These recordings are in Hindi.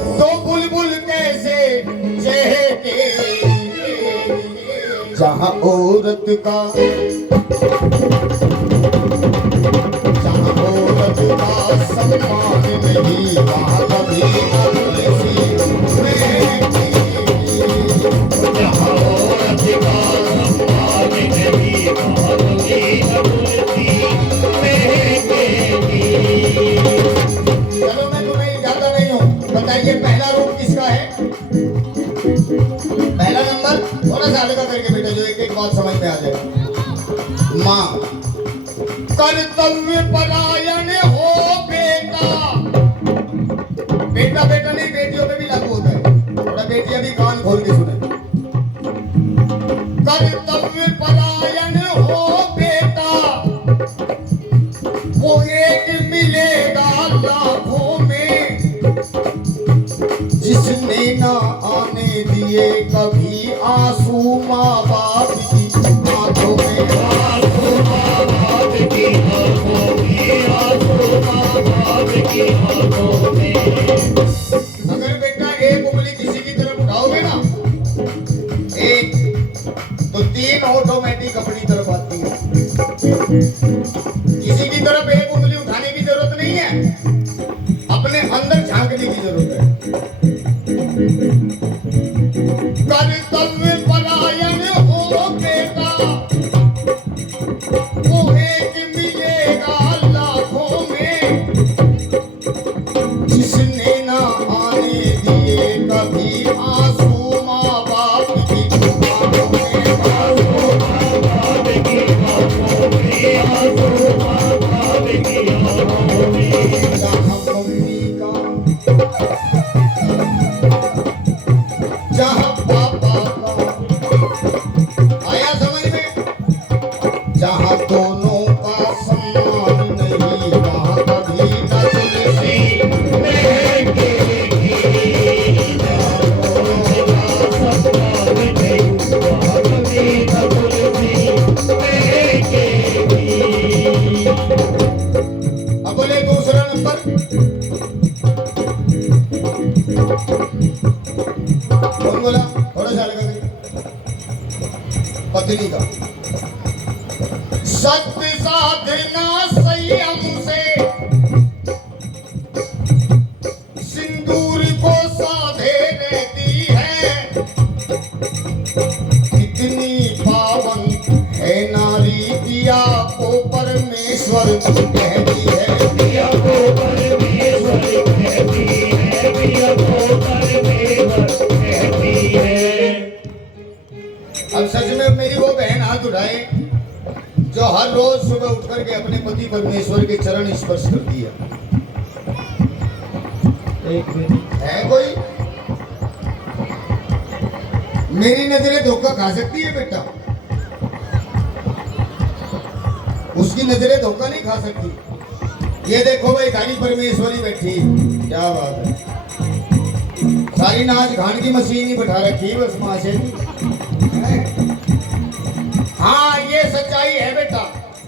तो बुलबुल कैसे चहके जहाँ औरत का सम्मान नहीं वहाँ कभी तुलसी महके जहाँ औरत का सम्मान नहीं वहाँ कभी तुलसी महकेगी। चलो मैं तुम्हें जाता नहीं हूँ, बताइए पहला रूप किसका है? पहला नंबर थोड़ा सा हल्का करके बेटा, जो एक एक बात समझ में आ जाए। माँ कर्तव्य परायण हो बेटा, बेटा बेटा नहीं, बेटियों पे भी लागू होता है, थोड़ा बेटियां भी कान खोल के सुने। कर्तव्य परायण हो बेटा, वो एक मिलेगा लाखों में, जिसने ना आने दिए कभी आंसू माँ बाप की आंखों में, आंसू माँ बाप की आंखों में, आंसू माँ बाप की आंखों में। अगर बेटा एक उंगली किसी की तरफ उठाओगे ना, एक तो तीन ऑटोमेटिक अपनी तरफ आती है। किसी की तरफ एक उंगली उठाने की जरूरत नहीं है, अपने अंदर झांकने की जरूरत है। कर्तव्य परायण हो बेटा, वो एक मिलेगा लाखों में, जिसने ना आने दिए कभी आंसू माँ बाप की आंखों में, आंसू माँ बाप की आंखों में, आंसू माँ बाप की आंखों में। जहाँ मम्मी का, जहाँ पापा का, आया समझ में? जहाँ दोनों का सम्मान नहीं वहाँ कभी न तुलसी महकेगी। जहाँ दोनों का सम्मान नहीं वहाँ कभी न तुलसी महकेगी। अब बोले दूसरा नंबर, कौन बोला? थोड़ा सा लगा पत्नी का। सत्य साधना संयम से सिंदूर को साधे रहती है, कितनी पावन है नारी, दिया को परमेश्वर कहती है, दिया को परमेश्वर कहती है, दिया को परमेश्वर कहती है। अब सच में मेरी वो बहन हाथ उठाए जो हर रोज सुबह उठ करके अपने पति परमेश्वर के चरण स्पर्श करती है। है कोई? मेरी नजरें धोखा खा सकती है बेटा, उसकी नजरें धोखा नहीं खा सकती। ये देखो भाई खाली परमेश्वरी बैठी, क्या बात है, सारी नाच खान की मशीन ही बैठा रखी बस माशे की। हाँ ये सच्चाई है बेटा,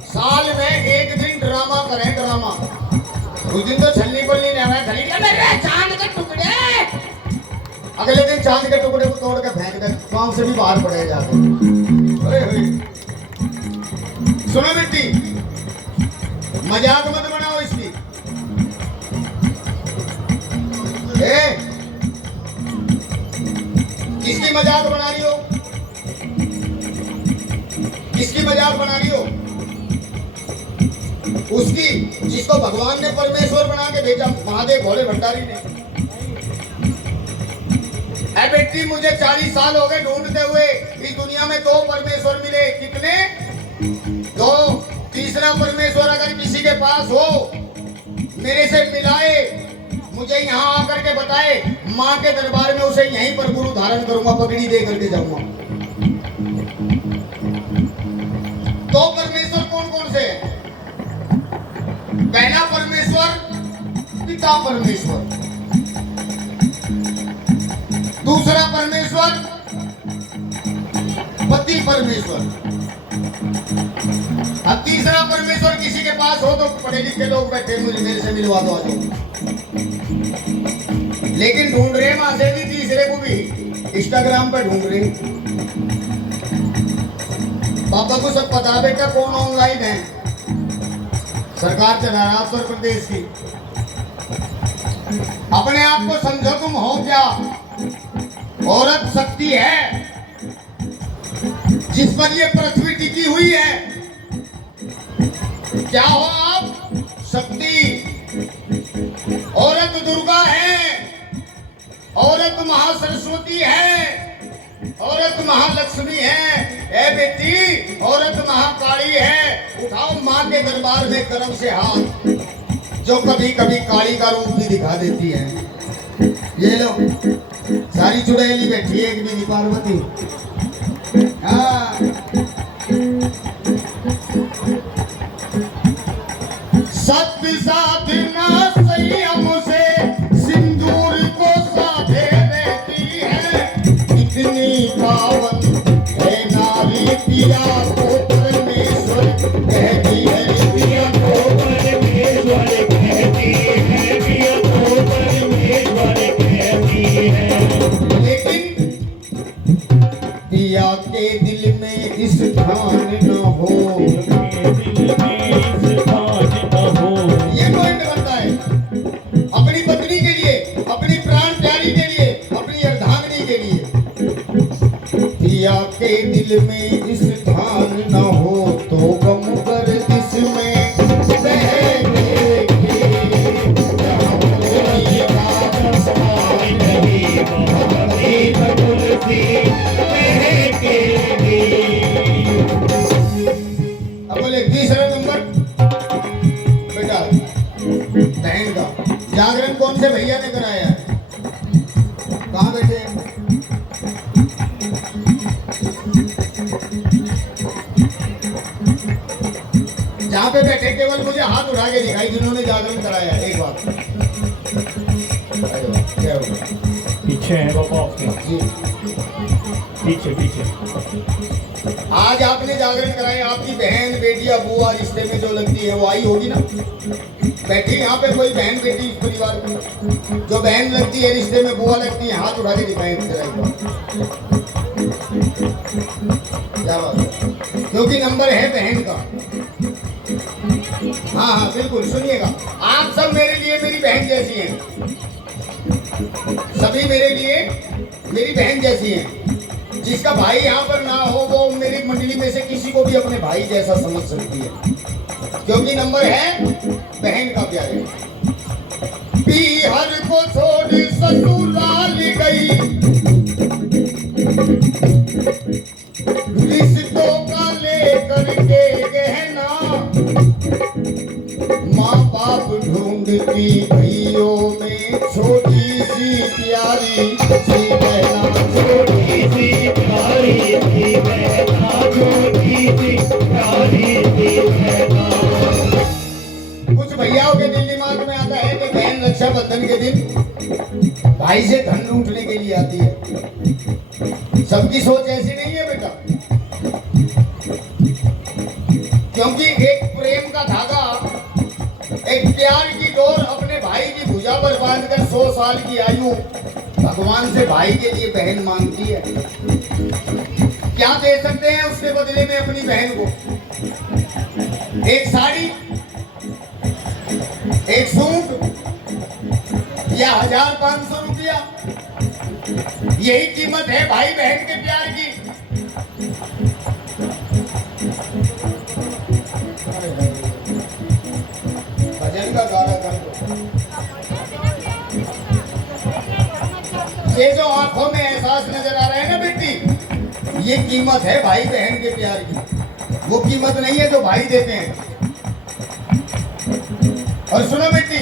साल में एक दिन ड्रामा करें, ड्रामा। उस दिन तो छलनी पलनी नहीं हमें खरीद चांद के टुकड़े, अगले दिन चांद के टुकड़े को तोड़ के फेंक दे, गांव से भी बाहर पड़े जाते। सुनो बेटी, मजाक मत बनाओ इसकी। किसकी मजाक बना रही हो? किसकी मजाक बना रही हो? उसकी जिसको भगवान ने परमेश्वर बना के भेजा, महादेव भोले भंडारी ने। ऐ बेटी मुझे 40 साल हो गए ढूंढते हुए, इस दुनिया में 2 परमेश्वर मिले। कितने? 2। तीसरा परमेश्वर अगर किसी के पास हो, मेरे से मिलाए, मुझे यहाँ आकर के बताए, माँ के दरबार में उसे यहीं पर गुरु धारण करूंगा, पगड़ी दे करके जाऊंगा। 2 परमेश्वर कौन कौन से हैं? पहला परमेश्वर पिता परमेश्वर, दूसरा परमेश्वर पति परमेश्वर, अब तीसरा परमेश्वर किसी के पास हो तो पढ़े लिखे लोग बैठे, मुझे मेरे से मिलवा दो, आ जाओ। लेकिन ढूंढ रहे माँ से भी तीसरे को भी इंस्टाग्राम पर ढूंढ रहे। पापा को सब पता बेटा कौन ऑनलाइन है, सरकार चला रहा उत्तर प्रदेश की। अपने आप को समझो तुम हो क्या, औरत शक्ति है जिस पर ये पृथ्वी टिकी हुई है। क्या हो आप? शक्ति। औरत दुर्गा है, औरत महासरस्वती है, औरत महालक्ष्मी है। ए बेटी, औरत महाकाली है। उठाओ माँ के दरबार में कर्म से हाथ, जो कभी कभी काली का रूप भी दिखा देती है। ये लो, सारी चुड़ैली बैठी है, एक भी पार्वती। हाँ, सत्य साधना संयम से सिंदूर को साधे रहती है। इतनी पावन है नारी, पिया को परमेश्वर कहती है। पिया को परमेश्वर कहती है, पिया को परमेश्वर कहती है। लेकिन पिया के दिल में इस ध्यान न हो, ये पॉइंट बनता है। अपनी पत्नी के लिए, अपनी प्राण प्यारी के लिए, अपनी अर्धांगिनी के लिए पिया के दिल में इस ध्यान न हो, तो गम कर इसमें जागरण कौन से भैया ने कराया है? कहाँ बैठे हैं? जहाँ पे बैठे केवल मुझे हाथ उठा के दिखाई जिन्होंने जागरण कराया है। एक बात क्या होगा? पीछे है पापा जी, पीछे पीछे। आज आपने जागरण कराया, आपकी बहन बेटियां बुआ रिश्ते में जो लगती है वो आई होगी ना। बैठी यहाँ पे कोई बहन बेटी इस परिवार में जो बहन लगती है, रिश्ते में बुआ लगती है, हाथ उठा के दिखाएं क्या बात है? क्योंकि नंबर है बहन का। हाँ हाँ बिल्कुल, सुनिएगा, आप सब मेरे लिए मेरी बहन जैसी हैं, सभी मेरे लिए मेरी बहन जैसी हैं। जिसका भाई यहाँ पर ना हो वो मेरी मंडली में से किसी को भी अपने भाई जैसा समझ सकती है, क्योंकि नंबर है बहन का प्यारे। पीहर को छोड़ ससुराल गई, रिश्तों का लेकर के गहना, माँ बाप ढूंढती भैयों में छोटी सी प्यारी सी बहना, छोटी सी प्यारी सी बहना, छोटी सी प्यारी सी बहना। कुछ भैयाओं के दिल दिमाग में आता है कि बहन रक्षाबंधन के दिन भाई से धन लूटने के लिए आती है। सबकी सोच ऐसी नहीं है बेटा, क्योंकि एक प्रेम का धागा, एक प्यार की डोर अपने भाई की भुजा पर बांधकर 100 साल की आयु भगवान से भाई के लिए बहन मांगती है। क्या दे सकते हैं उसके बदले में अपनी बहन को? एक साड़ी, एक सूट या 1500 रुपया, यही कीमत है भाई बहन के प्यार की। भजन का गाना कर दो। ये जो आंखों में एहसास नजर आ रहा है ना बेटी, ये कीमत है भाई बहन के प्यार की। वो कीमत नहीं है जो भाई देते हैं। और सुनो बेटी,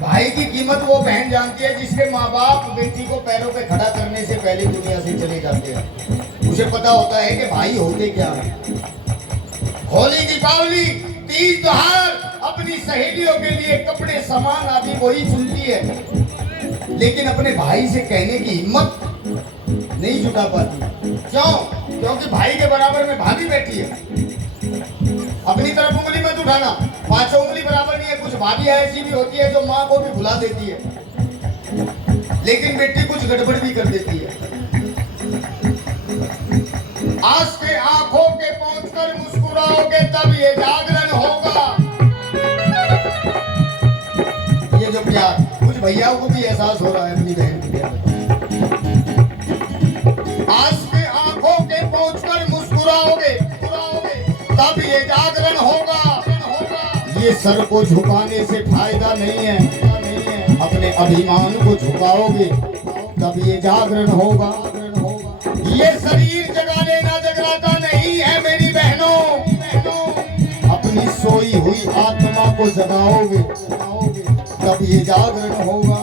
भाई की कीमत वो बहन जानती है जिसके माँ बाप बेटी को पैरों पे खड़ा करने से पहले दुनिया से चले जाते हैं। उसे पता होता है कि भाई होते क्या है। होली, दीपावली, तीज त्योहार अपनी सहेलियों के लिए कपड़े, सामान आदि वही चुनती है, लेकिन अपने भाई से कहने की हिम्मत नहीं जुटा पाती। क्यों? क्योंकि भाई के बराबर में भाभी बैठी है। अपनी तरफ उंगली मत उठाना, 5 उंगली बराबर नहीं है। कुछ भाभी ऐसी भी होती है जो माँ को भी भुला देती है। लेकिन बेटी कुछ गड़बड़ भी कर देती है। आज के आंखों के पहुंचकर मुस्कुराओगे तब ये जागरण होगा। ये जो प्यार, कुछ भैयाओं को भी एहसास हो रहा है अपनी बहन के प्यार। आज के आंखों के पहुंचकर मुस्कुराओगे तब ये जागरण होगा। ये सर को झुकाने से फायदा नहीं है, अपने अभिमान को झुकाओगे तब ये जागरण होगा। ये शरीर जगा लेना जगराता नहीं है मेरी बहनों, अपनी सोई हुई आत्मा को जगाओगे तब ये जागरण होगा।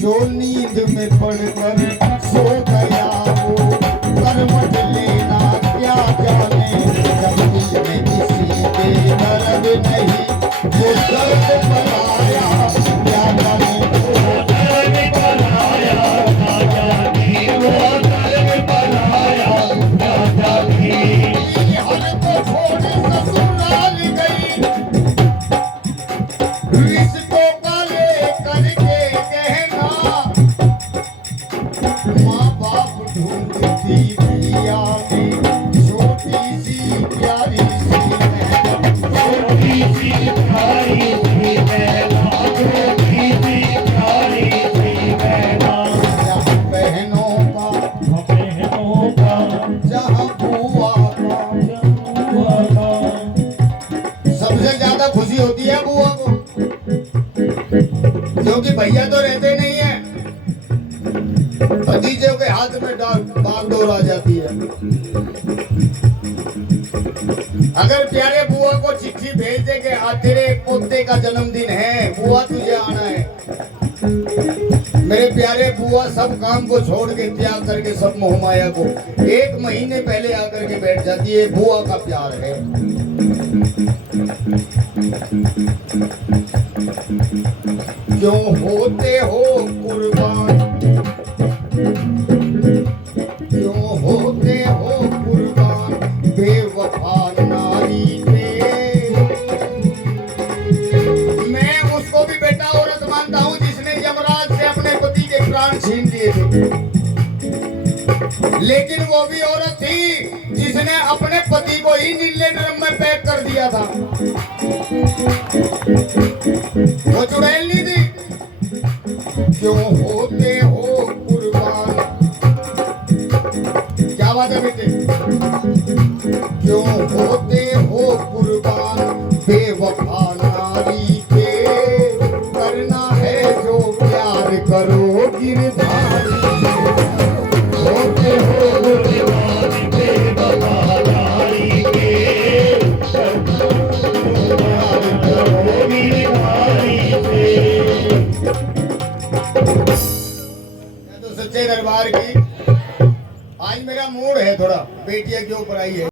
जो नींद में पड़कर सो गया वो करवट लेना क्या जाने, जब दिल में किसी के दर्द नहीं वो दर्द बनाया क्या जाने, वो दर्द बनाया क्या जाने, वो दर्द बनाया क्या जाने। हर को छोड़ ससुराल गई, रिश्तों का लेकर के कहना, माँ बाप ढूंढती भैया में छोटी सी प्यारी सी बहन, छोटी सी प्यारी सी बहना, छोटी सी प्यारी सी बहना। जहाँ बहनों का जहाँ बुआ का, सबसे ज्यादा खुशी होती है बुआ को, क्योंकि भैया तो रहते नहीं है, भतीजों के हाथ में बागडोर आ जाती है। अगर प्यारे बुआ को चिट्ठी भेज दे के आज तेरे पोते का जन्मदिन है, बुआ तुझे आना है, मेरे प्यारे बुआ सब काम को छोड़ के त्याग करके सब मोह माया को 1 महीने पहले आकर के बैठ जाती है। बुआ का प्यार है। क्यों होते हो कुर्बान, क्यों होते हो कुर्बान बेवफा नारी पे। मैं उसको भी बेटा औरत मानता हूँ जिसने यमराज से अपने पति के प्राण छीन लिए थे, लेकिन वो भी औरत थी जिसने अपने पति को ही नीले ड्रम में पैक कर दिया था। वो चुड़ैल नहीं थी। क्यों होते हो कुर्बान, क्या बात है बेटे, क्यों होते हो कुर्बान बेवफा नारी पे। करना है जो प्यार करो गिरधारी, होते हो कुर्बान बेवफा नारी पे, प्यार करो गिरधारी पे। तो सच्चे दरबार की आज मेरा मूड है थोड़ा, बेटियां क्यों पर आई है।